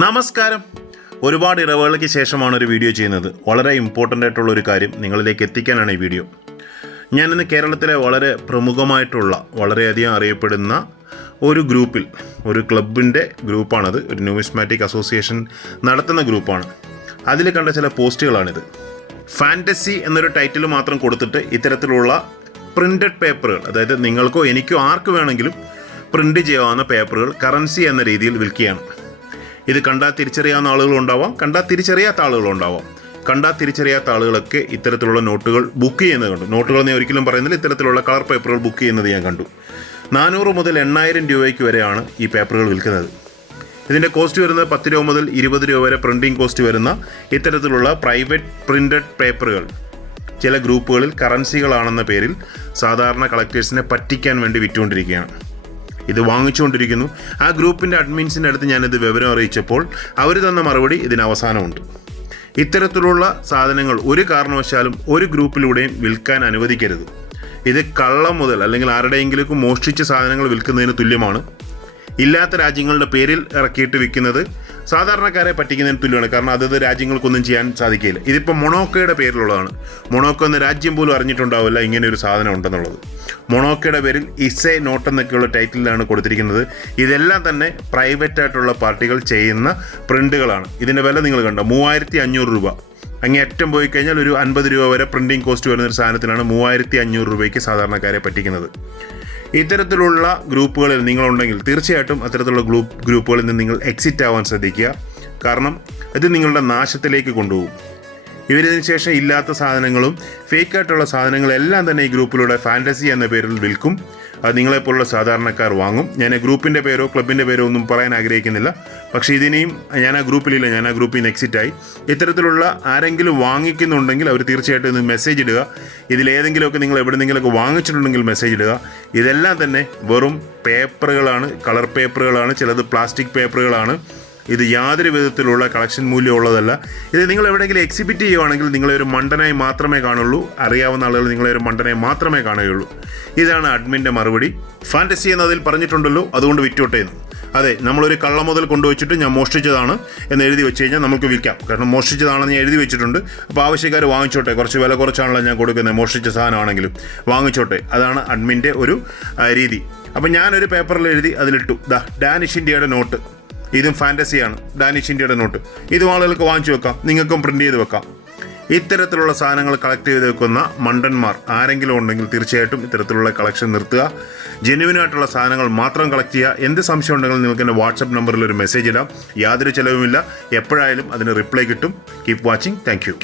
നമസ്കാരം. ഒരുപാട് ഇടവേളയ്ക്ക് ശേഷമാണ് ഒരു വീഡിയോ ചെയ്യുന്നത്. വളരെ ഇമ്പോർട്ടൻ്റ് ആയിട്ടുള്ള ഒരു കാര്യം നിങ്ങളിലേക്ക് എത്തിക്കാനാണ് ഈ വീഡിയോ. ഞാനിന്ന് കേരളത്തിലെ വളരെ പ്രമുഖമായിട്ടുള്ള വളരെയധികം അറിയപ്പെടുന്ന ഒരു ഗ്രൂപ്പിൽ, ഒരു ക്ലബിൻ്റെ ഗ്രൂപ്പാണത്. ഒരു ന്യൂമിസ്മാറ്റിക് അസോസിയേഷൻ നടത്തുന്ന ഗ്രൂപ്പാണ്. അതിൽ കണ്ട ചില പോസ്റ്റുകളാണിത്. ഫാൻറ്റസി എന്നൊരു ടൈറ്റിൽ മാത്രം കൊടുത്തിട്ട് ഇത്തരത്തിലുള്ള പ്രിൻ്റഡ് പേപ്പറുകൾ, അതായത് നിങ്ങൾക്കോ എനിക്കോ ആർക്ക് വേണമെങ്കിലും പ്രിൻ്റ് ചെയ്യാവുന്ന പേപ്പറുകൾ കറൻസി എന്ന രീതിയിൽ വിൽക്കുകയാണ്. ഇത് കണ്ടാൽ തിരിച്ചറിയാവുന്ന ആളുകളുണ്ടാവാം, കണ്ടാൽ തിരിച്ചറിയാത്ത ആളുകളുണ്ടാവാം. കണ്ടാൽ തിരിച്ചറിയാത്ത ആളുകളൊക്കെ ഇത്തരത്തിലുള്ള നോട്ടുകൾ ബുക്ക് ചെയ്യുന്നത് കണ്ടു. നോട്ടുകൾ ഞാൻ ഒരിക്കലും പറയുന്നില്ല, ഇത്തരത്തിലുള്ള കളർ പേപ്പറുകൾ ബുക്ക് ചെയ്യുന്നത് ഞാൻ കണ്ടു. 400 മുതൽ 8,000 രൂപയ്ക്ക് വരെയാണ് ഈ പേപ്പറുകൾ വിൽക്കുന്നത്. ഇതിൻ്റെ കോസ്റ്റ് വരുന്നത് 10 രൂപ മുതൽ 20 രൂപ വരെ പ്രിൻറ്റിംഗ് കോസ്റ്റ് വരുന്ന ഇത്തരത്തിലുള്ള പ്രൈവറ്റ് പ്രിൻ്റഡ് പേപ്പറുകൾ ചില ഗ്രൂപ്പുകളിൽ കറൻസികളാണെന്ന പേരിൽ സാധാരണ കളക്ടേഴ്സിനെ പറ്റിക്കാൻ വേണ്ടി വിറ്റുകൊണ്ടിരിക്കുകയാണ്. ഇത് വാങ്ങിച്ചുകൊണ്ടിരിക്കുന്നു. ആ ഗ്രൂപ്പിൻ്റെ അഡ്മിൻസിൻ്റെ അടുത്ത് ഞാനിത് വിവരം അറിയിച്ചപ്പോൾ അവർ തന്ന മറുപടി ഇതിന് അവസാനമുണ്ട്. ഇത്തരത്തിലുള്ള സാധനങ്ങൾ ഒരു കാരണവശാലും ഒരു ഗ്രൂപ്പിലൂടെയും വിൽക്കാൻ അനുവദിക്കരുത്. ഇത് കള്ളം മുതൽ അല്ലെങ്കിൽ ആരുടെയെങ്കിലും മോഷ്ടിച്ച സാധനങ്ങൾ വിൽക്കുന്നതിന് തുല്യമാണ്. ഇല്ലാത്ത രാജ്യങ്ങളുടെ പേരിൽ ഇറക്കിയിട്ട് വിൽക്കുന്നത് സാധാരണക്കാരെ പറ്റിക്കുന്നതിന് തുല്യമാണ്. കാരണം അതത് രാജ്യങ്ങൾക്കൊന്നും ചെയ്യാൻ സാധിക്കില്ല. ഇതിപ്പോൾ മൊണോക്കോയുടെ പേരിലുള്ളതാണ്. മൊണോക്കോ എന്ന രാജ്യം പോലും അറിഞ്ഞിട്ടുണ്ടാവില്ല ഇങ്ങനെ ഒരു സാധനം ഉണ്ടെന്നുള്ളത്. മൊണോക്കോയുടെ പേരിൽ ഇസെ നോട്ട് എന്നൊക്കെയുള്ള ടൈറ്റിലാണ് കൊടുത്തിരിക്കുന്നത്. ഇതെല്ലാം തന്നെ പ്രൈവറ്റായിട്ടുള്ള പാർട്ടികൾ ചെയ്യുന്ന പ്രിൻ്റുകളാണ്. ഇതിൻ്റെ വില നിങ്ങൾ കണ്ടോ, 3,500 രൂപ. അങ്ങേയറ്റം പോയി കഴിഞ്ഞാൽ ഒരു 50 രൂപ വരെ പ്രിൻറ്റിംഗ് കോസ്റ്റ് വരുന്നൊരു സാധനത്തിനാണ് 3,500 രൂപയ്ക്ക് സാധാരണക്കാരെ പറ്റിക്കുന്നത്. ഇത്തരത്തിലുള്ള ഗ്രൂപ്പുകളിൽ നിങ്ങളുണ്ടെങ്കിൽ തീർച്ചയായിട്ടും അത്തരത്തിലുള്ള ഗ്രൂപ്പുകളിൽ നിന്ന് നിങ്ങൾ എക്സിറ്റ് ആവാൻ ശ്രദ്ധിക്കുക. കാരണം ഇത് നിങ്ങളുടെ നാശത്തിലേക്ക് കൊണ്ടുപോകും. ഇവരിതിന് ശേഷം ഇല്ലാത്ത സാധനങ്ങളും ഫേക്കായിട്ടുള്ള സാധനങ്ങളെല്ലാം തന്നെ ഈ ഗ്രൂപ്പിലൂടെ ഫാൻറ്റസി എന്ന പേരിൽ വിൽക്കും. അത് നിങ്ങളെപ്പോലുള്ള സാധാരണക്കാർ വാങ്ങും. ഞാൻ ആ ഗ്രൂപ്പിൻ്റെ പേരോ ക്ലബിൻ്റെ പേരോ ഒന്നും പറയാൻ ആഗ്രഹിക്കുന്നില്ല. പക്ഷേ ഇതിനെയും ഞാൻ ആ ഗ്രൂപ്പിലില്ല, ഞാൻ ആ ഗ്രൂപ്പിൽ നിന്ന് എക്സിറ്റായി. ഇത്തരത്തിലുള്ള ആരെങ്കിലും വാങ്ങിക്കുന്നുണ്ടെങ്കിൽ അവർ തീർച്ചയായിട്ടും ഇന്ന് മെസ്സേജ് ഇടുക. ഇതിലേതെങ്കിലുമൊക്കെ നിങ്ങൾ എവിടെയെങ്കിലുമൊക്കെ വാങ്ങിച്ചിട്ടുണ്ടെങ്കിൽ മെസ്സേജ് ഇടുക. ഇതെല്ലാം തന്നെ വെറും പേപ്പറുകളാണ്, കളർ പേപ്പറുകളാണ്, ചിലത് പ്ലാസ്റ്റിക് പേപ്പറുകളാണ്. ഇത് യാതൊരു വിധത്തിലുള്ള കളക്ഷൻ മൂല്യമുള്ളതല്ല. ഇത് നിങ്ങൾ എവിടെയെങ്കിലും എക്സിബിറ്റ് ചെയ്യുകയാണെങ്കിൽ നിങ്ങളെ ഒരു മണ്ടനായി മാത്രമേ കാണുള്ളൂ. അറിയാവുന്ന ആളുകൾ നിങ്ങളെ ഒരു മണ്ടനായി മാത്രമേ കാണുകയുള്ളൂ. ഇതാണ് അഡ്മിൻ്റെ മറുപടി. ഫാൻറ്റസി എന്നതിൽ പറഞ്ഞിട്ടുണ്ടല്ലോ, അതുകൊണ്ട് വിറ്റോട്ടേന്ന്. അതെ, നമ്മളൊരു കള്ള മുതൽ കൊണ്ടുവച്ചിട്ട് ഞാൻ മോഷ്ടിച്ചതാണ് എന്ന് എഴുതി വെച്ച് കഴിഞ്ഞാൽ നമുക്ക് വിൽക്കാം. കാരണം മോഷ്ടിച്ചതാണെന്ന് ഞാൻ എഴുതി വെച്ചിട്ടുണ്ട്. അപ്പോൾ ആവശ്യക്കാർ വാങ്ങിച്ചോട്ടെ, കുറച്ച് വില കുറച്ചാണല്ലോ ഞാൻ കൊടുക്കുന്നത്, മോഷ്ടിച്ച സാധനമാണെങ്കിലും വാങ്ങിച്ചോട്ടെ. അതാണ് അഡ്മിൻ്റെ ഒരു രീതി. അപ്പോൾ ഞാനൊരു പേപ്പറിൽ എഴുതി അതിലിട്ടു, ഡാനിഷ് ഇന്ത്യയുടെ നോട്ട്, ഇതും ഫാൻറ്റസിയാണ്, ഡാനിഷ് ഇന്ത്യയുടെ നോട്ട്. ഇതും ആളുകൾക്ക് വാങ്ങിച്ചു വെക്കാം, നിങ്ങൾക്കും പ്രിൻ്റ് ചെയ്ത് വെക്കാം. ഇത്തരത്തിലുള്ള സാധനങ്ങൾ കളക്ട് ചെയ്ത് വെക്കുന്ന മണ്ടന്മാർ ആരെങ്കിലും ഉണ്ടെങ്കിൽ തീർച്ചയായിട്ടും ഇത്തരത്തിലുള്ള കളക്ഷൻ നിർത്തുക. ജെന്യുവിനായിട്ടുള്ള സാധനങ്ങൾ മാത്രം കളക്ട് ചെയ്യുക. എന്ത് സംശയം ഉണ്ടെങ്കിലും നിങ്ങൾക്ക് എൻ്റെ വാട്സപ്പ് നമ്പറിൽ ഒരു മെസ്സേജ് ഇടാം. യാതൊരു ചിലവുമില്ല. എപ്പോഴായാലും അതിന് റിപ്ലൈ കിട്ടും. Keep watching. Thank you.